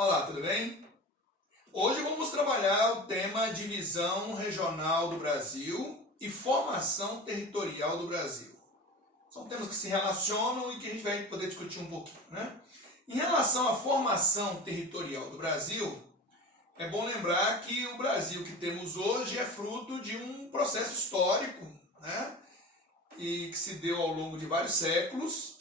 Olá, tudo bem? Hoje vamos trabalhar o tema divisão regional do Brasil e formação territorial do Brasil. São temas que se relacionam e que a gente vai poder discutir um pouquinho, né? Em relação à formação territorial do Brasil, é bom lembrar que o Brasil que temos hoje é fruto de um processo histórico, né? E que se deu ao longo de vários séculos,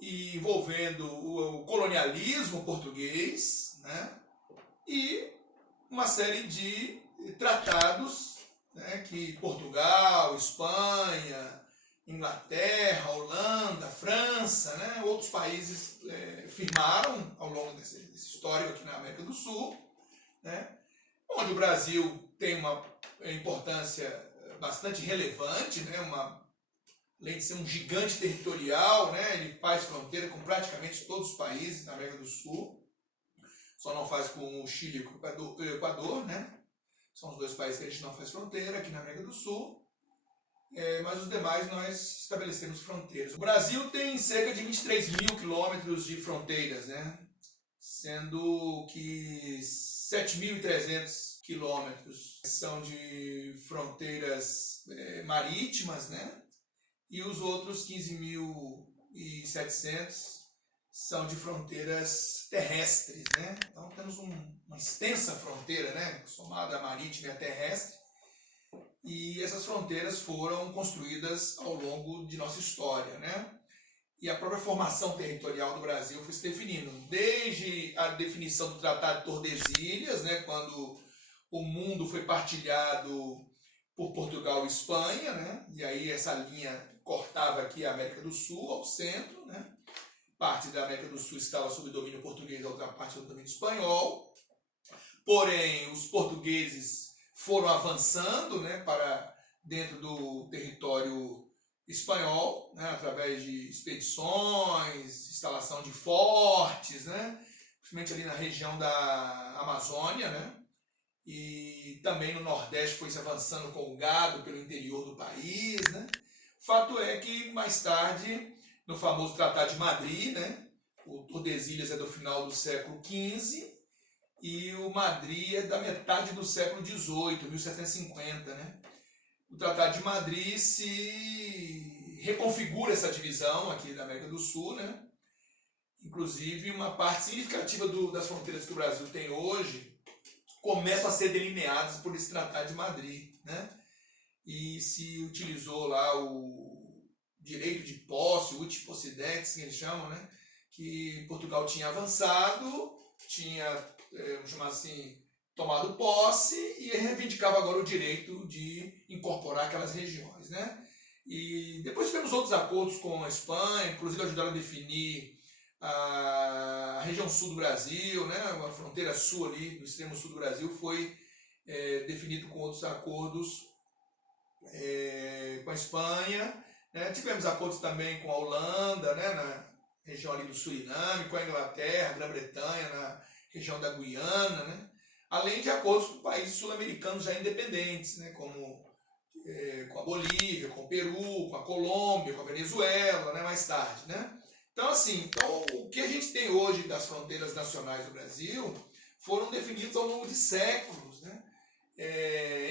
e envolvendo o colonialismo português, né? E uma série de tratados, né, que Portugal, Espanha, Inglaterra, Holanda, França, né, outros países firmaram ao longo desse histórico aqui na América do Sul, né, onde o Brasil tem uma importância bastante relevante, né, além de ser um gigante territorial, né, ele faz fronteira com praticamente todos os países da América do Sul. Só não faz com o Chile e o Equador, né? São os dois países que a gente não faz fronteira aqui na América do Sul. Mas os demais nós estabelecemos fronteiras. O Brasil tem cerca de 23 mil quilômetros de fronteiras, né? Sendo que 7.300 quilômetros são de fronteiras marítimas, né? E os outros 15.700 são de fronteiras terrestres, né? Então temos uma extensa fronteira, né? Somada à marítima e à terrestre. E essas fronteiras foram construídas ao longo de nossa história, né? E a própria formação territorial do Brasil foi se definindo, desde a definição do Tratado de Tordesilhas, né? Quando o mundo foi partilhado por Portugal e Espanha, né? E aí essa linha cortava aqui a América do Sul ao centro, né? Parte da América do Sul estava sob domínio português, a outra parte sob domínio espanhol. Porém, os portugueses foram avançando, né, para dentro do território espanhol, né, através de expedições, instalação de fortes, né, principalmente ali na região da Amazônia, né, e também no Nordeste foi se avançando com o gado pelo interior do país, né. Fato é que mais tarde, no famoso Tratado de Madrid, né? O Tordesilhas é do final do século XV e o Madrid é da metade do século XVIII, 1750, né? O Tratado de Madrid se reconfigura essa divisão aqui da América do Sul, né? Inclusive, uma parte significativa das fronteiras que o Brasil tem hoje começam a ser delineadas por esse Tratado de Madrid, né? E se utilizou lá o direito de posse, o uti possidetis, que eles chamam, né? Que Portugal tinha avançado, tinha, vamos chamar assim, tomado posse e reivindicava agora o direito de incorporar aquelas regiões, né? E depois tivemos outros acordos com a Espanha, inclusive ajudaram a definir a região sul do Brasil, né? A fronteira sul ali, no extremo sul do Brasil, foi definido com outros acordos com a Espanha. Tivemos acordos também com a Holanda, né, na região ali do Suriname, com a Inglaterra, Grã-Bretanha, na região da Guiana, né, além de acordos com países sul-americanos já independentes, né, como com a Bolívia, com o Peru, com a Colômbia, com a Venezuela, né, mais tarde. Né. Então, assim, o que a gente tem hoje das fronteiras nacionais do Brasil foram definidos ao longo de séculos, né,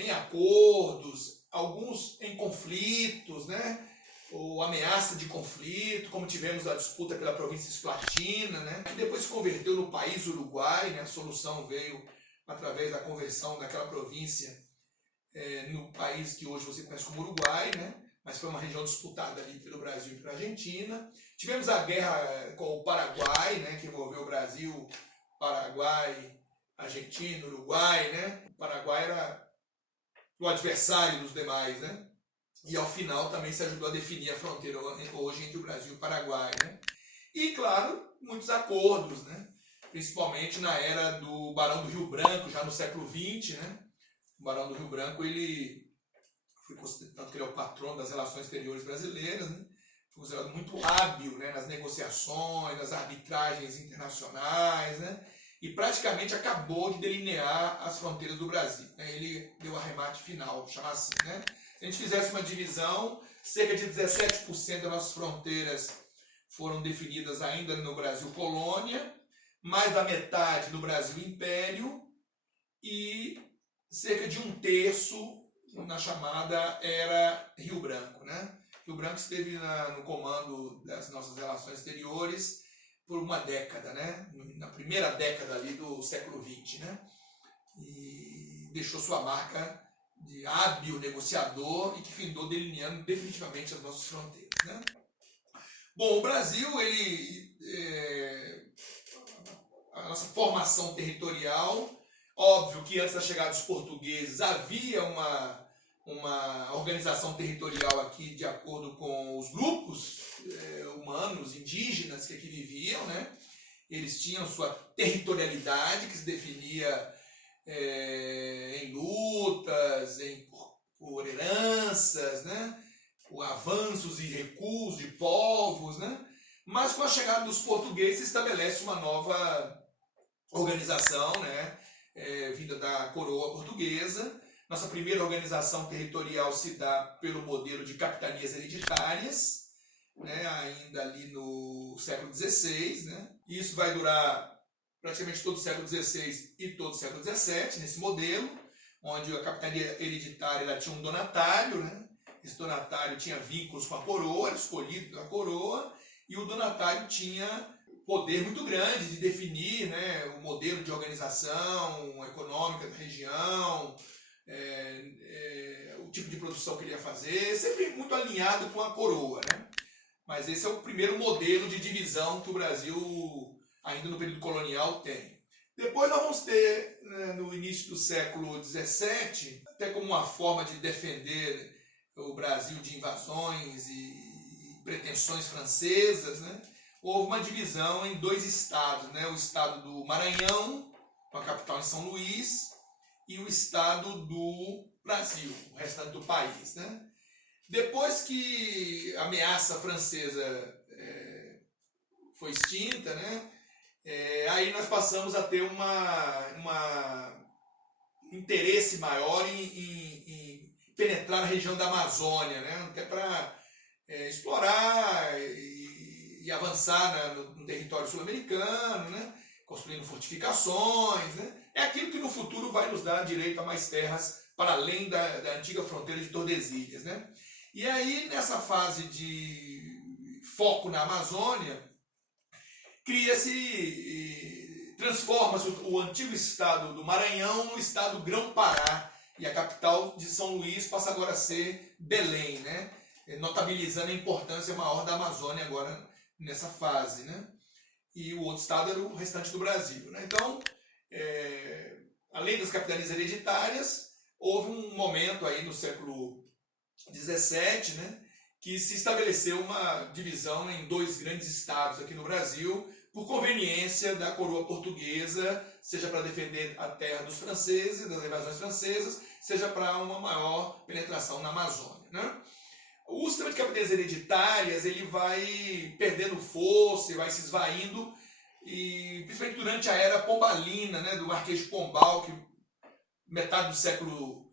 em acordos, alguns em conflitos, né, ou ameaça de conflito, como tivemos a disputa pela província esplatina, né, que depois se converteu no país Uruguai, né, a solução veio através da conversão daquela província no país que hoje você conhece como Uruguai, né, mas foi uma região disputada ali pelo Brasil e pela Argentina. Tivemos a guerra com o Paraguai, né, que envolveu o Brasil, Paraguai, Argentina, Uruguai, né, o Paraguai era o adversário dos demais, né, e ao final também se ajudou a definir a fronteira hoje entre o Brasil e o Paraguai, né? E, claro, muitos acordos, né? Principalmente na era do Barão do Rio Branco, já no século XX, né? O Barão do Rio Branco, ele foi considerado que ele é o patrono das relações exteriores brasileiras, né? Foi considerado muito hábil, né, nas negociações, nas arbitragens internacionais, né? E praticamente acabou de delinear as fronteiras do Brasil, né? Ele deu o arremate final, chamar assim, né? Se a gente fizesse uma divisão, cerca de 17% das nossas fronteiras foram definidas ainda no Brasil colônia, mais da metade do Brasil Império e cerca de 1/3 na chamada Era Rio Branco, né? Rio Branco esteve no comando das nossas relações exteriores por uma década, né? Na primeira década ali do século XX, né? E deixou sua marca de hábil negociador e que findou delineando definitivamente as nossas fronteiras, né? Bom, o Brasil, a nossa formação territorial, óbvio que antes da chegada dos portugueses havia uma organização territorial aqui de acordo com os grupos humanos, indígenas que aqui viviam, né? Eles tinham sua territorialidade que se definia em lutas, por heranças, né? Por avanços e recuos de povos, né? Mas com a chegada dos portugueses se estabelece uma nova organização, né? Vinda da coroa portuguesa. Nossa primeira organização territorial se dá pelo modelo de capitanias hereditárias, né? Ainda ali no século XVI, né? Isso vai durar praticamente todo o século XVI e todo o século XVII, nesse modelo, onde a capitania hereditária ela tinha um donatário, né? Esse donatário tinha vínculos com a coroa, era escolhido pela coroa, e o donatário tinha poder muito grande de definir, né, o modelo de organização econômica da região, o tipo de produção que ele ia fazer, sempre muito alinhado com a coroa, né? Mas esse é o primeiro modelo de divisão que o Brasil, ainda no período colonial, tem. Depois nós vamos ter, né, no início do século XVII, até como uma forma de defender o Brasil de invasões e pretensões francesas, né? Houve uma divisão em 2 estados, né? O estado do Maranhão, com a capital em São Luís, e o estado do Brasil, o restante do país, né? Depois que a ameaça francesa foi extinta, né? Aí nós passamos a ter um interesse maior em penetrar na região da Amazônia, né? Até para explorar e avançar no território sul-americano, né? Construindo fortificações, né? É aquilo que no futuro vai nos dar direito a mais terras para além da antiga fronteira de Tordesilhas, né? E aí, nessa fase de foco na Amazônia, transforma-se o antigo estado do Maranhão no estado Grão-Pará, e a capital de São Luís passa agora a ser Belém, né? Notabilizando a importância maior da Amazônia agora nessa fase, né? E o outro estado era o restante do Brasil, né? Então, além das capitanias hereditárias, houve um momento aí no século XVII, né, que se estabeleceu uma divisão em 2 grandes estados aqui no Brasil, por conveniência da coroa portuguesa, seja para defender a terra dos franceses, das invasões francesas, seja para uma maior penetração na Amazônia, né? O sistema de capitanias hereditárias ele vai perdendo força e vai se esvaindo, e principalmente durante a era pombalina, né, do Marquês de Pombal, que metade do século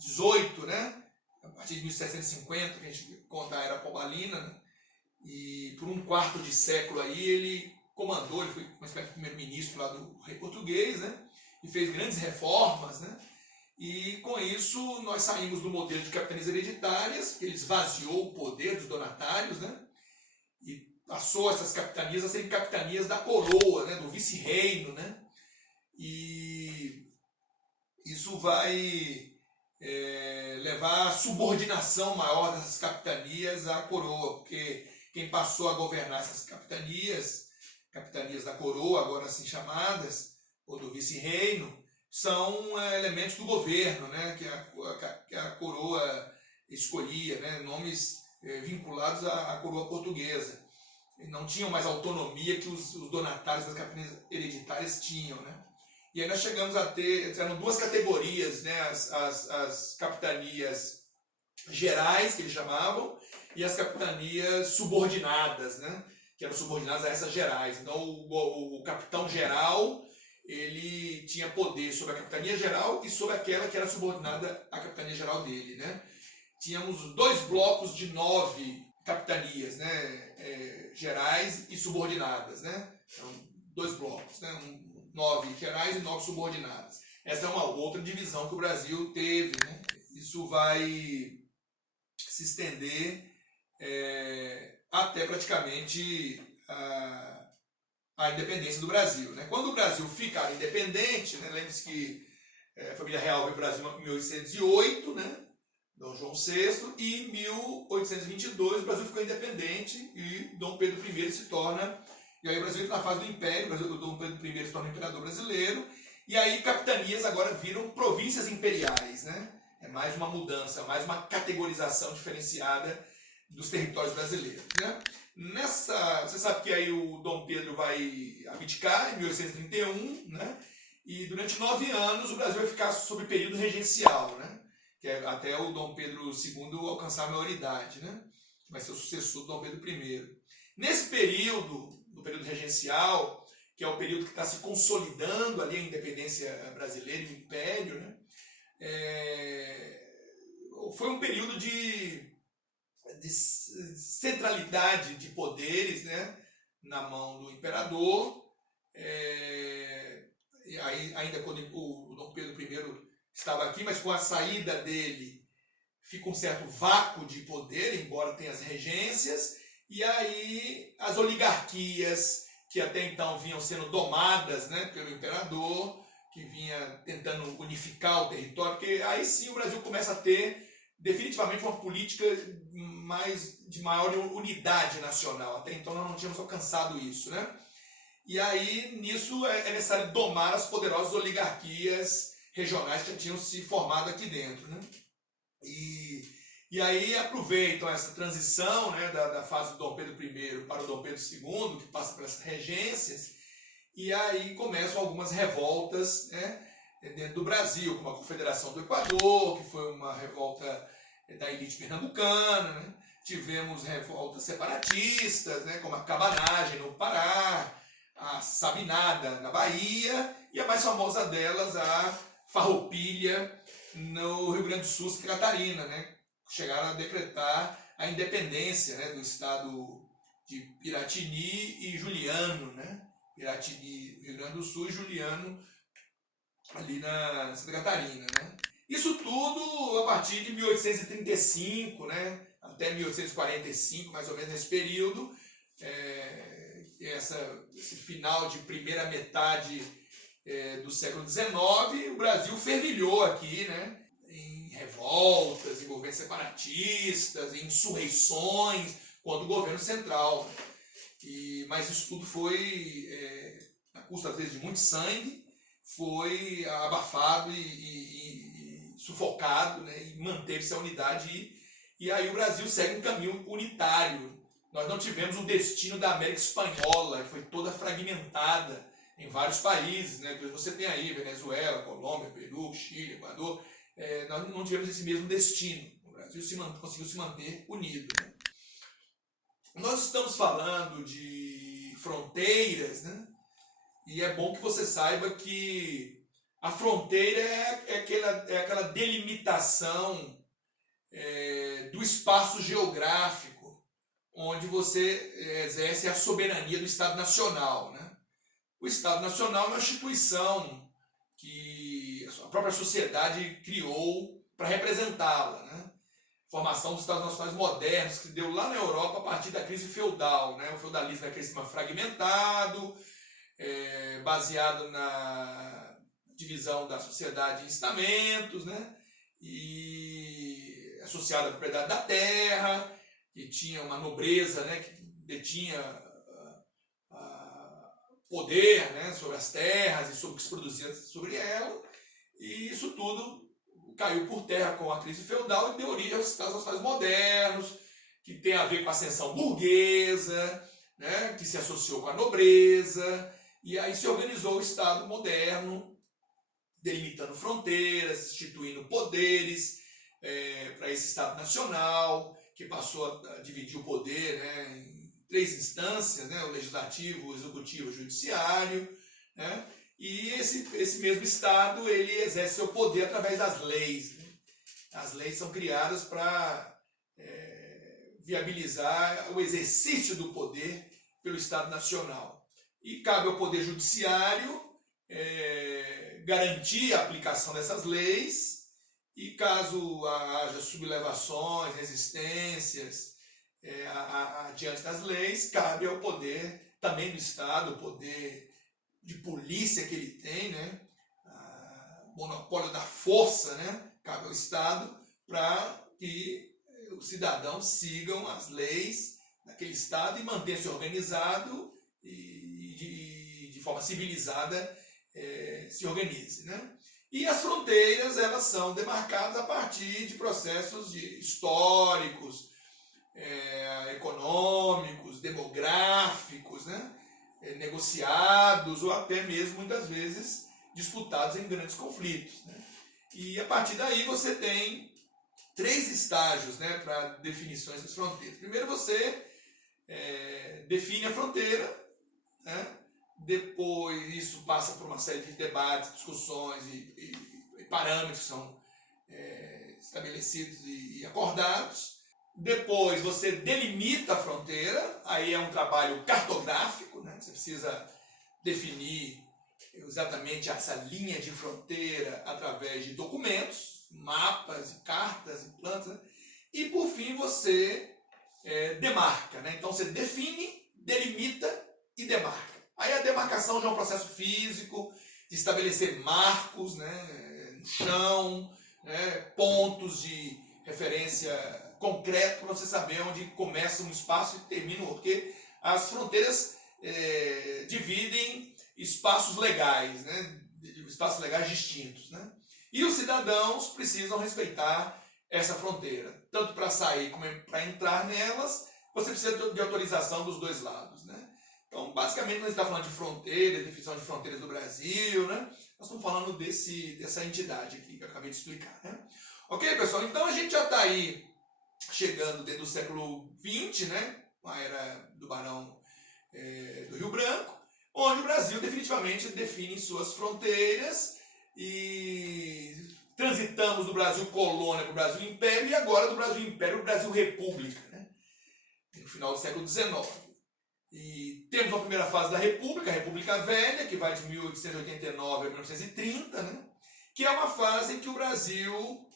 XVIII, né, a partir de 1750, que a gente conta a era pombalina, né, e por 1/4 de século aí ele comandou, ele foi uma espécie de primeiro-ministro lá do rei português, né, e fez grandes reformas, né. E com isso nós saímos do modelo de capitanias hereditárias, ele esvaziou o poder dos donatários, né? E passou essas capitanias a serem capitanias da coroa, né? Do vice-reino, né? E isso vai levar à subordinação maior dessas capitanias à coroa, porque quem passou a governar essas capitanias da coroa, agora assim chamadas, ou do vice-reino, são elementos do governo, né, que a coroa escolhia, né, nomes vinculados à coroa portuguesa. E não tinham mais autonomia que os donatários das capitanias hereditárias tinham, né. E aí nós chegamos a ter, eram 2 categorias, né, as capitanias gerais, que eles chamavam, e as capitanias subordinadas, né, que eram subordinadas a essas gerais. Então o capitão geral ele tinha poder sobre a capitania geral e sobre aquela que era subordinada à capitania geral dele, né? Tínhamos 2 blocos de 9 capitanias, né? Gerais e subordinadas, né? Eram dois blocos, né? 9 gerais e 9 subordinadas. Essa é uma outra divisão que o Brasil teve, né? Isso vai se estender até praticamente a independência do Brasil, né? Quando o Brasil ficar independente, né? Lembre-se que a família real veio para o Brasil em 1808, né? Dom João VI, e em 1822 o Brasil ficou independente e Dom Pedro I se torna, e aí o Brasil entra na fase do Império, o Dom Pedro I se torna imperador brasileiro, e aí capitanias agora viram províncias imperiais, né? É mais uma mudança, mais uma categorização diferenciada dos territórios brasileiros, né? Você sabe que aí o Dom Pedro vai abdicar em 1831, né? E durante 9 anos o Brasil vai ficar sob período regencial, né? Que é até o Dom Pedro II alcançar a maioridade, né? Vai ser o sucessor do Dom Pedro I. Nesse período, no período regencial, que é o período que está se consolidando ali a independência brasileira e o Império, né? Foi um período de centralidade de poderes, né? Na mão do imperador. E aí, ainda quando o Dom Pedro I estava aqui, mas com a saída dele fica um certo vácuo de poder, embora tenha as regências, e aí as oligarquias que até então vinham sendo domadas, né, pelo imperador, que vinha tentando unificar o território, porque aí sim o Brasil começa a ter definitivamente uma política de maior unidade nacional. Até então nós não tínhamos alcançado isso, né? E aí nisso é necessário domar as poderosas oligarquias regionais que já tinham se formado aqui dentro, né? E aí aproveitam essa transição, né, da fase do Dom Pedro I para o Dom Pedro II, que passa por essas regências, e aí começam algumas revoltas, né, dentro do Brasil, como a Confederação do Equador, que foi uma revolta da elite pernambucana, né? Tivemos revoltas separatistas, né, como a Cabanagem no Pará, a Sabinada na Bahia, e a mais famosa delas, a Farroupilha no Rio Grande do Sul, Santa Catarina, né? Chegaram a decretar a independência, né, do estado de Piratini e Juliano, né? Piratini, Rio Grande do Sul, e Juliano ali na Santa Catarina, né? Isso tudo a partir de 1835, né? Até 1845, mais ou menos nesse período, esse final de primeira metade do século XIX, o Brasil fervilhou aqui, né? Em revoltas, em movimentos separatistas, em insurreições contra o governo central. Mas isso tudo foi, a custa às vezes de muito sangue, foi abafado e sufocado, né? E manteve-se a unidade. E aí o Brasil segue um caminho unitário. Nós não tivemos o destino da América Espanhola, que foi toda fragmentada em vários países, né? Você tem aí Venezuela, Colômbia, Peru, Chile, Equador. Nós não tivemos esse mesmo destino. O Brasil conseguiu se manter unido, né? Nós estamos falando de fronteiras, né? E é bom que você saiba que a fronteira é aquela delimitação do espaço geográfico onde você exerce a soberania do Estado Nacional, né? O Estado Nacional é uma instituição que a própria sociedade criou para representá-la, né? Formação dos Estados Nacionais modernos, que se deu lá na Europa a partir da crise feudal, né? O feudalismo é aquele sistema fragmentado, baseado na divisão da sociedade em estamentos, né? E associado à propriedade da terra, que tinha uma nobreza, né? Que detinha poder, né? Sobre as terras e sobre o que se produzia sobre ela, e isso tudo caiu por terra com a crise feudal e deu origem aos Estados Nacionais modernos, que tem a ver com a ascensão burguesa, né? Que se associou com a nobreza, e aí se organizou o Estado moderno, delimitando fronteiras, instituindo poderes para esse Estado Nacional, que passou a dividir o poder, né, em 3 instâncias, né, o Legislativo, o Executivo e o Judiciário, né, e esse mesmo Estado ele exerce seu poder através das leis, né. As leis são criadas para viabilizar o exercício do poder pelo Estado Nacional. e cabe ao Poder Judiciário garantir a aplicação dessas leis, e caso haja sublevações, resistências diante das leis, cabe ao poder também do Estado, o poder de polícia que ele tem, né? O monopólio da força, né? Cabe ao Estado para que os cidadãos sigam as leis daquele Estado e mantenham-se organizado e de forma civilizada se organize, né? E as fronteiras, elas são demarcadas a partir de processos históricos, econômicos, demográficos, né? Negociados ou até mesmo, muitas vezes, disputados em grandes conflitos, né? E a partir daí você tem 3 estágios, né, para definições das fronteiras. Primeiro você define a fronteira, né? Depois isso passa por uma série de debates, discussões e parâmetros que são estabelecidos e acordados. Depois você delimita a fronteira, aí é um trabalho cartográfico, né? Você precisa definir exatamente essa linha de fronteira através de documentos, mapas, cartas e planos, né? E por fim você demarca, né? Então você define, delimita e demarca. Aí a demarcação já é um processo físico, de estabelecer marcos, né, no chão, né, pontos de referência concreto para você saber onde começa um espaço e termina o outro. Porque as fronteiras dividem espaços legais, né, espaços legais distintos, né? E os cidadãos precisam respeitar essa fronteira. Tanto para sair como para entrar nelas, você precisa de autorização dos 2 lados, né? Então, basicamente, nós estamos falando de fronteiras, definição de fronteiras do Brasil, né? Nós estamos falando dessa entidade aqui que eu acabei de explicar, né? Ok, pessoal? Então, a gente já está aí chegando dentro do século XX, né? A era do Barão do Rio Branco, onde o Brasil definitivamente define suas fronteiras e transitamos do Brasil colônia para o Brasil império e agora do Brasil império para o Brasil república, né? No final do século XIX. E temos a primeira fase da República, a República Velha, que vai de 1889 a 1930, né? Que é uma fase em que o Brasil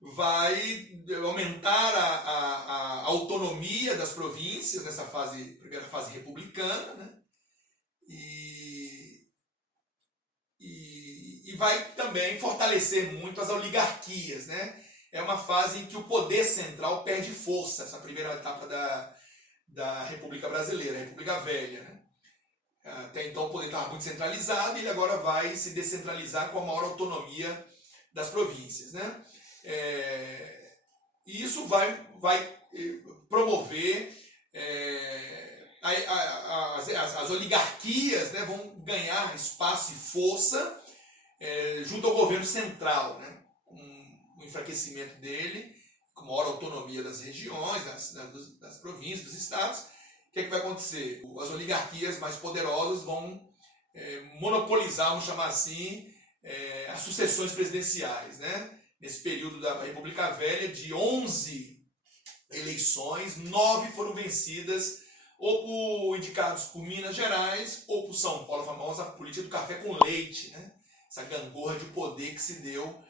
vai aumentar a autonomia das províncias nessa primeira fase republicana, né? E vai também fortalecer muito as oligarquias, né? É uma fase em que o poder central perde força, essa primeira etapa da República Brasileira, a República Velha, né? Até então o poder estava muito centralizado e ele agora vai se descentralizar com a maior autonomia das províncias, né? E isso vai promover as oligarquias, né, vão ganhar espaço e força junto ao governo central, né, com o enfraquecimento dele, com maior autonomia das regiões, das províncias, dos estados. O que é que vai acontecer? As oligarquias mais poderosas vão monopolizar, vamos chamar assim, as sucessões presidenciais, né? Nesse período da República Velha, de 11 eleições, 9 foram vencidas ou por indicados por Minas Gerais ou por São Paulo, a famosa política do café com leite, né? Essa gangorra de poder que se deu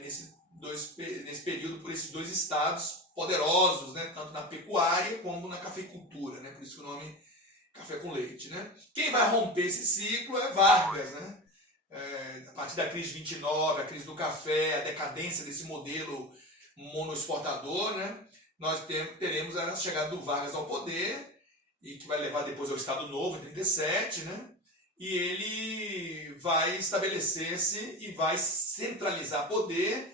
nesse período por esses 2 estados poderosos, né? Tanto na pecuária como na cafeicultura, né? Por isso que o nome café com leite, né? Quem vai romper esse ciclo é Vargas, né? A partir da crise de 29, a crise do café, a decadência desse modelo monoexportador, né? Nós teremos a chegada do Vargas ao poder, e que vai levar depois ao Estado Novo, em 37, né? E ele vai estabelecer-se e vai centralizar poder,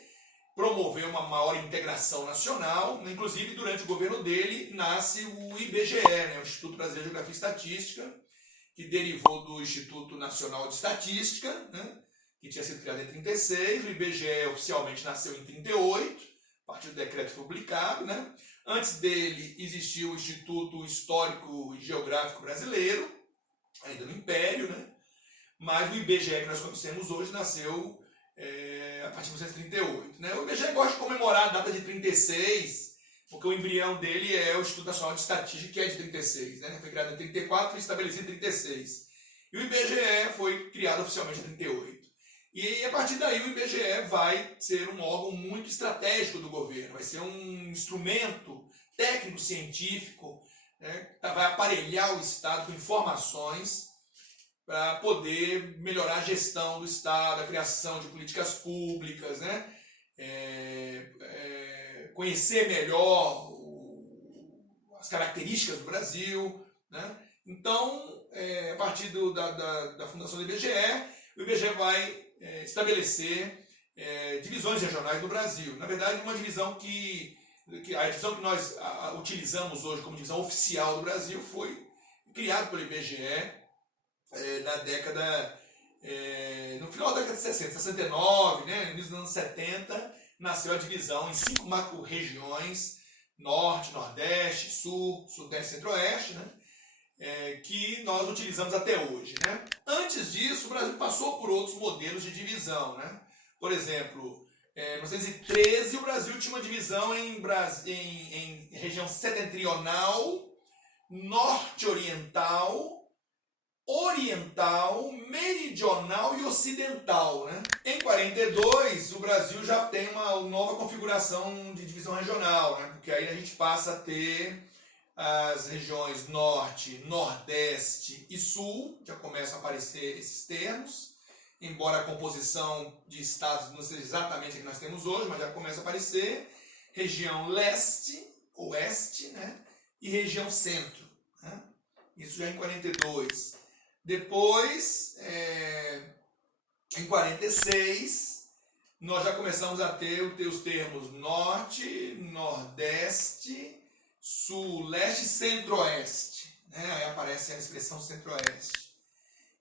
promover uma maior integração nacional. Inclusive, durante o governo dele, nasce o IBGE, né? O Instituto Brasileiro de Geografia e Estatística, que derivou do Instituto Nacional de Estatística, né, que tinha sido criado em 36, o IBGE oficialmente nasceu em 38, a partir do decreto que foi publicado, né? Antes dele existiu o Instituto Histórico e Geográfico Brasileiro, ainda no Império, né? Mas o IBGE que nós conhecemos hoje nasceu a partir de 1938. Né? O IBGE gosta de comemorar a data de 36, porque o embrião dele é o Instituto Nacional de Estatística, que é de 36, né? Foi criado em 34 e estabelecido em 36. E o IBGE foi criado oficialmente em 38. E a partir daí o IBGE vai ser um órgão muito estratégico do governo, vai ser um instrumento técnico-científico, né? Vai aparelhar o Estado com informações para poder melhorar a gestão do Estado, a criação de políticas públicas, né? Conhecer melhor as características do Brasil, né? Então, a partir da fundação do IBGE, o IBGE vai estabelecer divisões regionais no Brasil. Na verdade, uma divisão que a divisão que nós utilizamos hoje como divisão oficial do Brasil foi criada pelo IBGE na década, no final da década de 60, 69, né, no início dos anos 70, nasceu a divisão em 5 macro-regiões, Norte, Nordeste, Sul, Sudeste e Centro-Oeste, né, que nós utilizamos até hoje. Né? Antes disso, o Brasil passou por outros modelos de divisão. Né? Por exemplo, em 1913, o Brasil tinha uma divisão em região setentrional, norte-oriental, oriental, meridional e ocidental. Né? Em 42, o Brasil já tem uma nova configuração de divisão regional, né? Porque aí a gente passa a ter as regiões norte, nordeste e sul, já começam a aparecer esses termos, embora a composição de estados não seja exatamente a que nós temos hoje, mas já começa a aparecer, região leste, oeste, né? E região centro. Né? Isso já em 42. Depois, em 46, nós já começamos a ter os termos norte, nordeste, sul, leste e centro-oeste. Né? Aí aparece a expressão centro-oeste.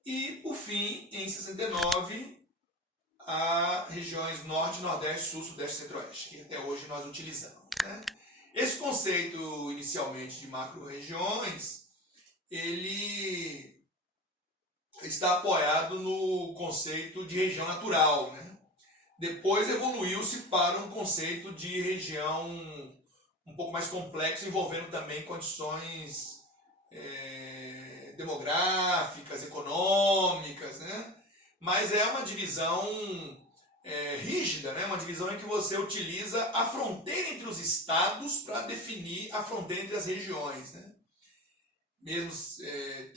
E, por fim, em 69, as regiões norte, nordeste, sul, sudeste e centro-oeste, que até hoje nós utilizamos. Né? Esse conceito, inicialmente, de macro-regiões, ele está apoiado no conceito de região natural. Né? Depois evoluiu-se para um conceito de região um pouco mais complexo, envolvendo também condições demográficas, econômicas, né? Mas é uma divisão rígida, né? Uma divisão em que você utiliza a fronteira entre os estados para definir a fronteira entre as regiões. Né? Mesmo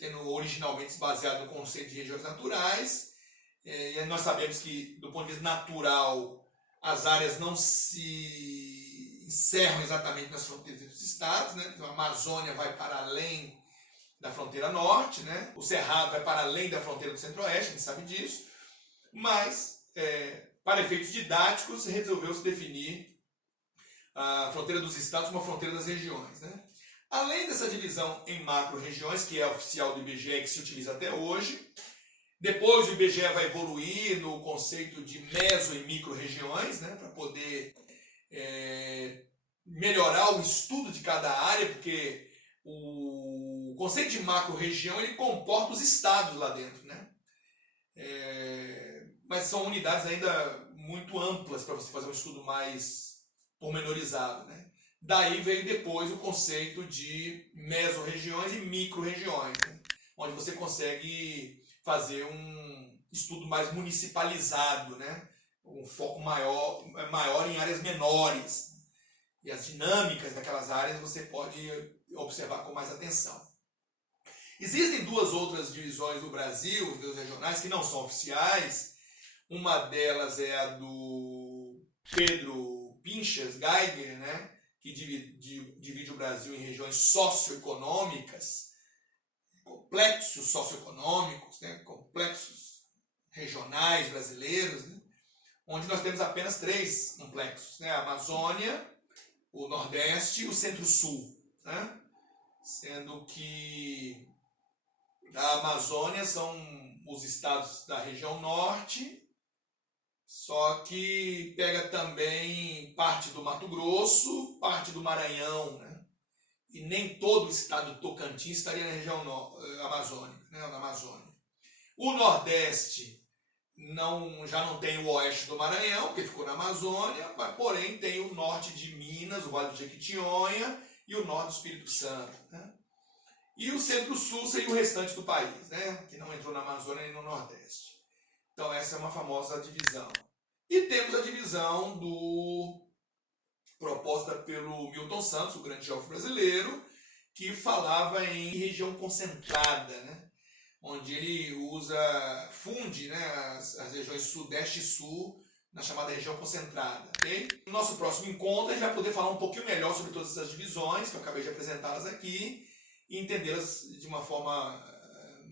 tendo originalmente se baseado no conceito de regiões naturais, e nós sabemos que, do ponto de vista natural, as áreas não se encerram exatamente nas fronteiras entre os estados. Né? Então, a Amazônia vai para além da fronteira norte, né? O Cerrado vai para além da fronteira do centro-oeste, a gente sabe disso, mas, para efeitos didáticos, resolveu-se definir a fronteira dos estados como a fronteira das regiões. Né? Além dessa divisão em macro-regiões, que é oficial do IBGE, que se utiliza até hoje, depois o IBGE vai evoluir no conceito de meso e micro-regiões, né, para poder melhorar o estudo de cada área, porque o conceito de macro-região ele comporta os estados lá dentro. Né? Mas são unidades ainda muito amplas para você fazer um estudo mais pormenorizado. Né? Daí veio depois o conceito de mesorregiões e micro-regiões, né? Onde você consegue fazer um estudo mais municipalizado, né? Um foco maior em áreas menores. E as dinâmicas daquelas áreas você pode observar com mais atenção. Existem 2 outras divisões do Brasil, divisões regionais, que não são oficiais. Uma delas é a do Pedro Pinchas Geiger, né? Que divide o Brasil em regiões socioeconômicas, complexos socioeconômicos, né? Complexos regionais brasileiros, né? Onde nós temos apenas 3 complexos, né? A Amazônia, o Nordeste e o Centro-Sul. Né? Sendo que a Amazônia são os estados da região norte, só que pega também parte do Mato Grosso, parte do Maranhão, né? E nem todo o estado do Tocantins estaria na região amazônica, né? Na Amazônia. O Nordeste já não tem o oeste do Maranhão, porque ficou na Amazônia, mas, porém tem o norte de Minas, o Vale do Jequitinhonha e o norte do Espírito Santo, né? E o centro-sul seria o restante do país, né? Que não entrou na Amazônia e no Nordeste. Então essa é uma famosa divisão. E temos a divisão proposta pelo Milton Santos, o grande geógrafo brasileiro, que falava em região concentrada, né? Onde ele funde, né, as regiões sudeste e sul na chamada região concentrada. Okay? No nosso próximo encontro a gente vai poder falar um pouquinho melhor sobre todas essas divisões, que eu acabei de apresentá-las aqui, e entendê-las de uma forma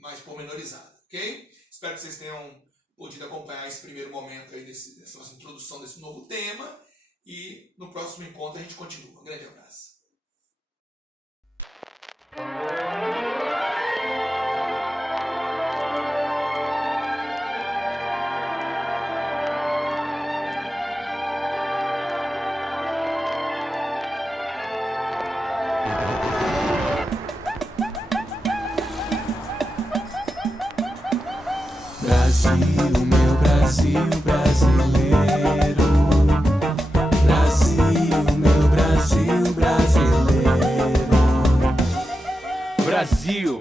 mais pormenorizada. Okay? Espero que vocês tenham podido acompanhar esse primeiro momento aí dessa nossa introdução desse novo tema, e no próximo encontro a gente continua. Um grande abraço. Brasil, meu Brasil brasileiro. Brasil, meu Brasil brasileiro. Brasil,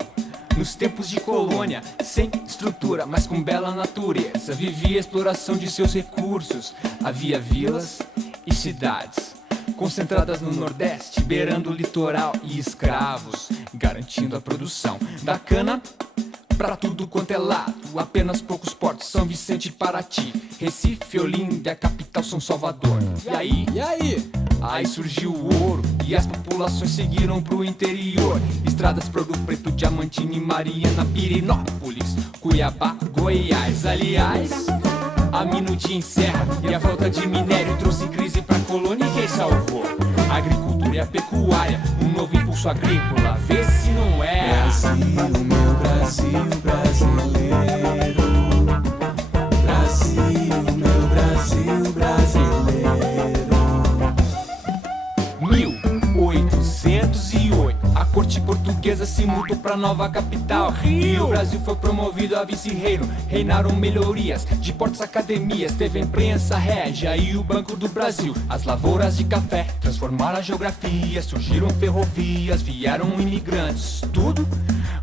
nos tempos de colônia, sem estrutura, mas com bela natureza, vivia a exploração de seus recursos. Havia vilas e cidades concentradas no Nordeste, beirando o litoral, e escravos, garantindo a produção da cana pra tudo quanto é lado. Apenas poucos portos, São Vicente e Paraty, Recife, Olinda, a capital São Salvador. E aí? Aí surgiu o ouro e as populações seguiram pro interior. Estradas para Ouro Preto, Diamantino e Mariana, Pirenópolis, Cuiabá, Goiás. Aliás, a minutia em serra e a falta de minério trouxe crise pra colônia, e quem salvou? A agricultura e a pecuária, um novo impulso agrícola, vê se não é. Brasil, meu Brasil brasileiro. Brasil, meu Brasil brasileiro. 1808, a corte portuguesa se mudou pra nova capital, Rio. E o Brasil foi promovido a vice-reino. Reinaram melhorias de portos, academias, teve a imprensa régia e o Banco do Brasil. As lavouras de café transformaram a geografia, surgiram ferrovias, vieram imigrantes, tudo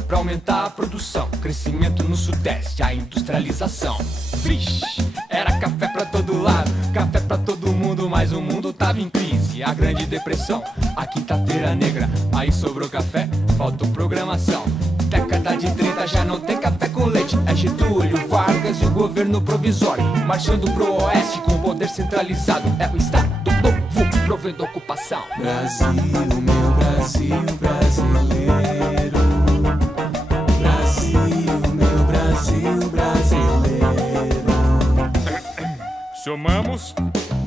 pra aumentar a produção. Crescimento no Sudeste, a industrialização. Vixe, era café pra todo lado, café pra todo mundo, mas o mundo tava em crise. A Grande Depressão, a Quinta-feira Negra, aí sobrou café, faltou programação. Década de 30 já não tem café com leite, é Getúlio Vargas e o governo provisório, marchando pro oeste com poder centralizado. É o Estado Novo provendo ocupação. Brasil, meu Brasil brasileiro. Brasil, meu Brasil brasileiro. Somamos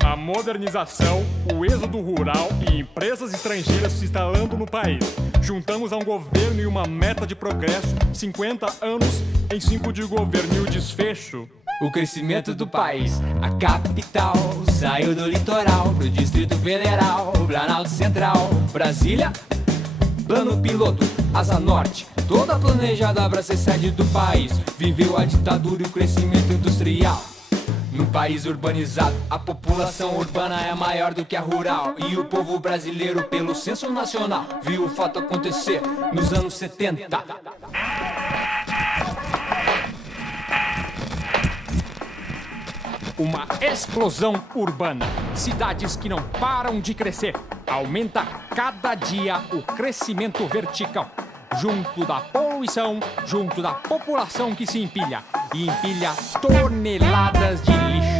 a modernização, o êxodo rural e empresas estrangeiras se instalando no país. Juntamos a um governo e uma meta de progresso, 50 anos em 5 de governo, e o desfecho: o crescimento do país. A capital saiu do litoral pro Distrito Federal, Planalto Central, Brasília, plano piloto, Asa Norte, toda planejada pra ser sede do país. Viveu a ditadura e o crescimento industrial. Num país urbanizado, a população urbana é maior do que a rural. E o povo brasileiro, pelo censo nacional, viu o fato acontecer nos anos 70. Uma explosão urbana, cidades que não param de crescer. Aumenta cada dia o crescimento vertical. Junto da poluição, junto da população que se empilha. E empilha toneladas de lixo.